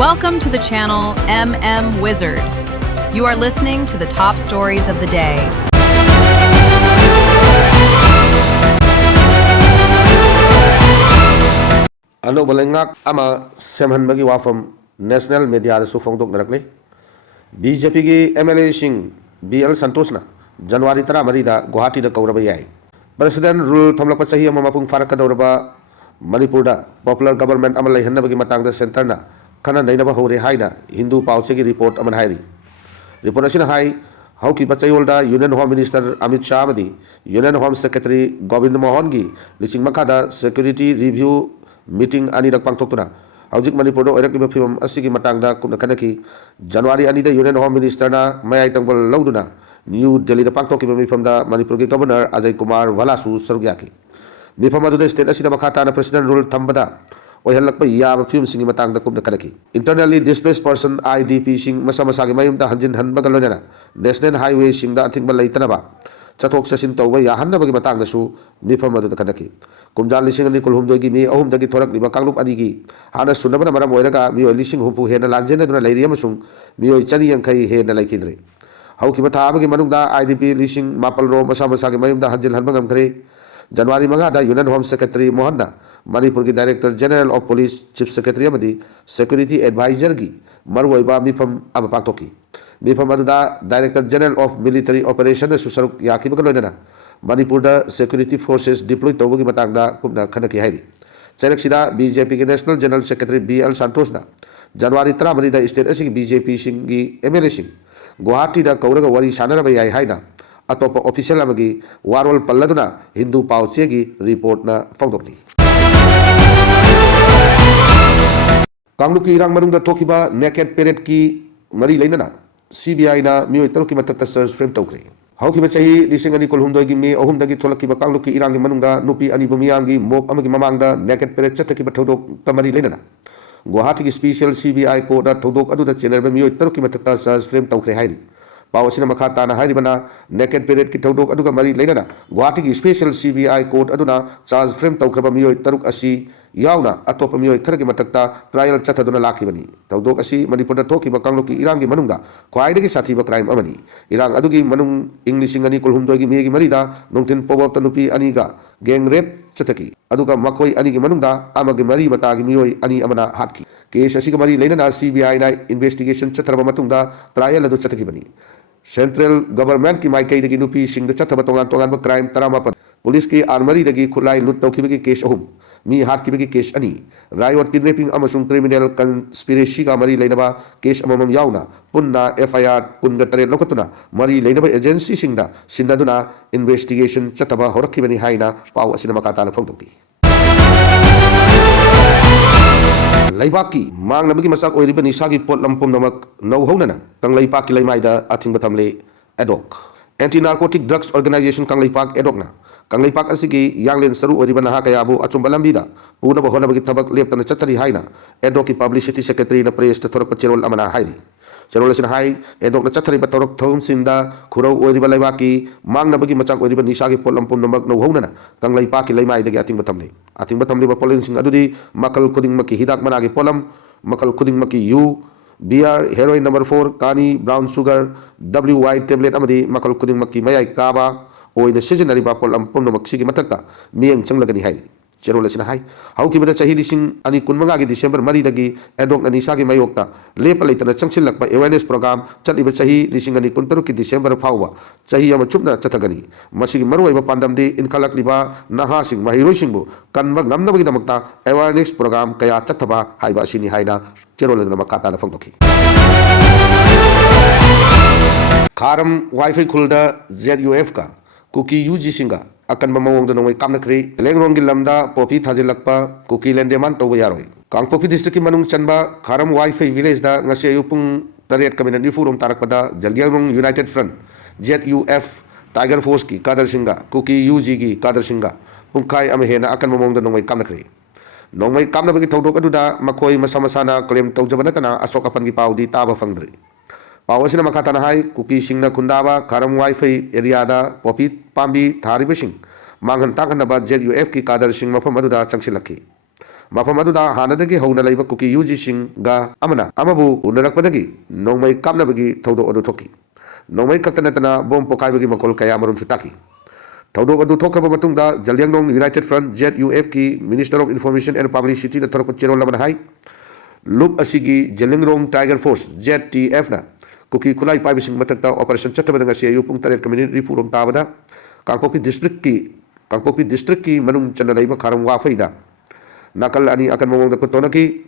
Welcome to the channel MM Wizard. You are listening to the top stories of the day. Ano balengak ama semhan bagi wafam national media da su fongdok narakle BJP gi MLA sing BL Santos na January 13 da Guwahati da kauraba yai President rule thamlak chahi ama mapung farak kadawraba Manipur da popular government amal lai hanna bagi matang da center na khana nainaba hore haina Hindu pauche gi report aman hairi report asina hai how ki bachayol da Union Home Minister Amit Shah amadi Union Home Secretary Govind Mohan gi liching makada security review meeting ani dak pangtokuna hawjik Manipur do erak liba phim asigi matangda kumna kanaki January ani da Union Home Minister na mayai tangbal lauduna New Delhi da pangtok ki mifam da Manipur ki Governor Ajay Kumar Valasu sarugyaki mifam adu da state asida makhata na President rule thambada oihalakpa yaba phim singi matangda kumna kanaki internally displaced person IDP sing masa masa gi mayum da hanjin hanba galonena national highway sing da athingba leitanaba chathok chasin tawba ya hanna bagi matang da su mifam adu da kanaki kumjal lising ani kulhum dogi mi ahum dagi thorak liba kanglup ani gi hana sunabana maram oiraga mi lising humpu hena lanjena duna leiri amasung mi chani yankai hena laikidre hau ki batha bagi manungda IDP lising mapal ro masa masa gi mayum da hanjil hanba gamkhre January maga da Union Home Secretary Mohanna Manipur ki Director General of Police Chief Secretary amadi Security Advisor gi marwoiba mifam aba paktoki mifam adu da Director General of Military Operation susaruk yaki bagalonena Manipur da security forces deploy tawagi matang da kumna khanaki hairi charak sida BJP ki National General Secretary BL Santos na January 13 da state asigi BJP singi MLA sing Guwahati da kauraga wari sanaraba yai haina atop official amagi warol palladuna Hindu pauche gi report na fawdokli Kanglup ki irang manungda thokiba naked parade ki mari leinana CBI na mioi taruki matakta search frame tawkre hauki bachahi lising ani kolhumdoi gi me ahum dagi tholaki ba kanglup ki irang gi manungda nupi ani bumiyang gi mok amagi mamangda naked parade chataki ba thodok kamari leinana Guwahati gi special CBI court da thodok adu da chener ba mioi taruki matakta search frame tawkre hairi Pawasina makhata na hairibana naked parade ki thodok aduga mari leinana Guwahati gi special CBI court aduna charge frame tawkraba mioi taruk asi yauna atop mioi kharagi matakta trial chathaduna lakibani thodok asi Manipur da thokiba kanglup ki irang gi manungda khwaidagi sathiba crime amani irang adugi manung inglising ani kolhumdoi gi megi marida nongtin pobop tanupi ani ga gang rape chathaki aduga makoi ani gi manungda amagi mari mata gi mioi ani amana hatki case asi ga mari leinana CBI na investigation chathraba matungda trial adu chathaki bani Central Government ki maikai dagi nupi sing da chathaba tongan crime taramapan police ki armory dagi khulai lut tawkibagi case ahum mi hat kibagi case ani riot kidnapping amasung criminal conspiracy ga mari leinaba case amamam yauna punna FIR kunga tare lokatuna mari leinaba agency singda sindaduna investigation chathaba horakibani haina paw asina makata na phawdokti Laibaki mang nabagi masak oiriba nisagi pot lampum namak nau haunana Kanglaipak ki laimaida ating batamle adok Anti-Narcotic Drugs Organization Kanglaipak adok na Kanglaipak asigi yanglen saru oiriba naha kayabu achumbalambida puna bahona bagi thabak leptana chatari haina adok ki publicity secretary na press thorak cherol amana hairi cherol asin hai adok na chatari batorok thum sinda khurau oiriba laibaki mang nabagi machak oiriba nisagi pot lampum namak nau haunana Kanglaipak ki laimaida gi ating batamle ba polling sing adudi makal kuding maki hidak managi polam makal kuding maki yu beer heroin number 4 kani brown sugar WY tablet amadi makal kuding maki mayai kaba oina seasonary ba polam pomno maksigi matakta miyang changlagani hai cherol asina hai hauki bada chahi lising ani kunmanga gi December mari dagi adok ani sagi mayokta lepa leitana changchilakpa awareness program chaliba chahi lising ani kuntaru ki December phawwa chahi ama chupna chathagani masigi maroi ba pandam de inkhalak liba naha sing mahiroi singbu kanba ngamna bagi damakta awareness program kaya chathaba haiba asini haina cherol na makata na fangtoki Kharam wifi khulda ZUF ka kuki UG singa akan mamawong do nongoi kamna kri lengrong gi lamda popi thajilakpa kuki lendeman to yaroi Kangpopi district ki manung chanba Kharam wifi village da ngasi ayupung taret kabinet nifurum tarakpada Jalgiangrong United Front ZUF Tiger Force ki Kadar Singa kuki UG gi Kadar Singa pungkai amehena akan mamawong do nongoi kamna kri nongoi kamna bagi thodok aduda makoi masama-sana claim tawjabanatana asok apan gi paudi taba fangdri Pawasina makata na hai kuki singna kundaba Kharam wifi area da popi pambi thariba sing manghan takhan ba ZUF ki Kadar Singh mafam aduda changsilaki mafam aduda hanadagi howna leiba kuki yuji singa amana amabu unarakpadagi nongmai kamnabagi thaudo adu thoki nongmai kaktanatana bom pokaibagi makol kaya marum sutaki thaudo adu thokraba matungda Jalyangnong United Front ZUF ki Minister of Information and Publicity na thorak chero lamana hai loop asigi Jalyangnong Tiger Force ZTF na kuki kulai paibising matakta operation chatabadanga CIU pung taret community furom tabada Kangpopi district ki manung chana leiba kharam wa faida nakal ani akan momong da kutonaki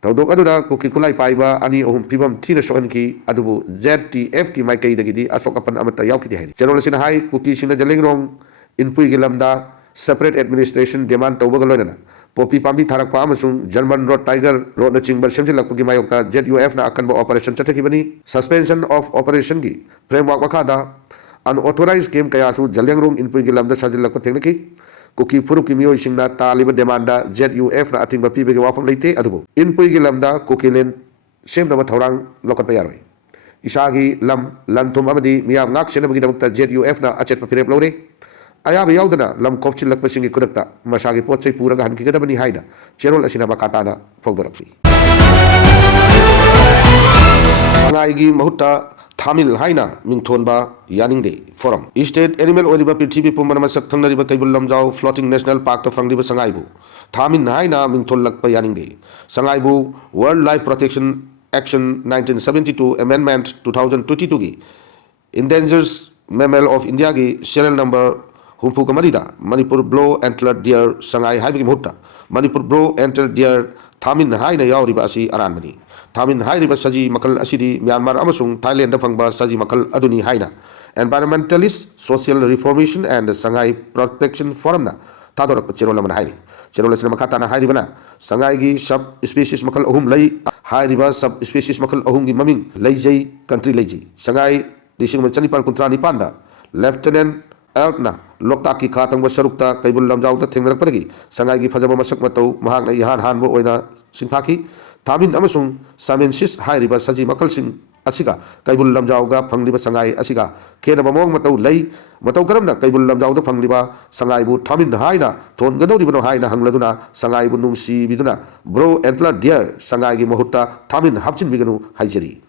tawdok aduda kuki kulai paiba ani ohum pibam thina sokan ki adubu ZTF ki maikai dagidi asokapan amata yaukiti hai channel sina hai kuki sina Jalyangnong inpui gilamda separate administration demand tawba galona popi pambi tharak pa amasung German road tiger road na chingbar semjilak pugi mayokta ZUF na akan ba operation chathaki bani suspension of operation ki framework wakada unauthorized game kaya su Jalyangnong inpui gilamda sajilak ko thengnaki kuki puru ki miyoi singna taliba demanda ZUF na ating ba pibege wafam leite adubo inpui gilamda kuki len semna ma thorang lokat payaroi isagi lam lanthum amadi miyam ngak senabagi damukta ZUF na achet papirep lore ayaba yaudana lam kopchil lakpasingi kudakta masagi pochai puraga hanki gadabani haida cherol asina makatana fogdorakti sangai mahutta Thamil haina mingthonba yaningde forum state animal oriba prithibi pumana masak thangnariba kaibul lamjau floating national park to fangriba sangaibu Thamin haina mingthon lakpa yaningde sangaibu world life protection action 1972 amendment 2022 gi endangers mammal of India gi serial number humpu kamarida Manipur blow antlered deer sangai haibigi mutta Manipur blow antlered deer Thamin haina yauriba asi aranbani Thamin hairiba saji makal asidi Myanmar amasung Thailand da phangba saji makal aduni haina environmentalist social reformation and Shanghai protection forum na tadorak cherola man hairi cherola sina makata na hairi bana Shanghai gi sub species makal ahum lai hairiba sub species makal ahum gi maming leijai country leijai Shanghai dising chanipan kuntra ni panda lieutenant elkna lokta ki khatang ba sarukta kaibul lamjau ta thengrak padagi Shanghai gi phajaba masak matau mahak na ihan han bo oina singthaki Thamin amasung Samensis hairiba saji makal sing asiga kaibul lamjau ga phangriba Shanghai asiga khena bamong matau lei matau karamna kaibul lamjau da phangriba Shanghai bu Thamin haina thon gadori bano haina hangladuna Shanghai bu nungsi biduna bro antler deer Shanghai gi mahutta Thamin hapchin biganu haijeri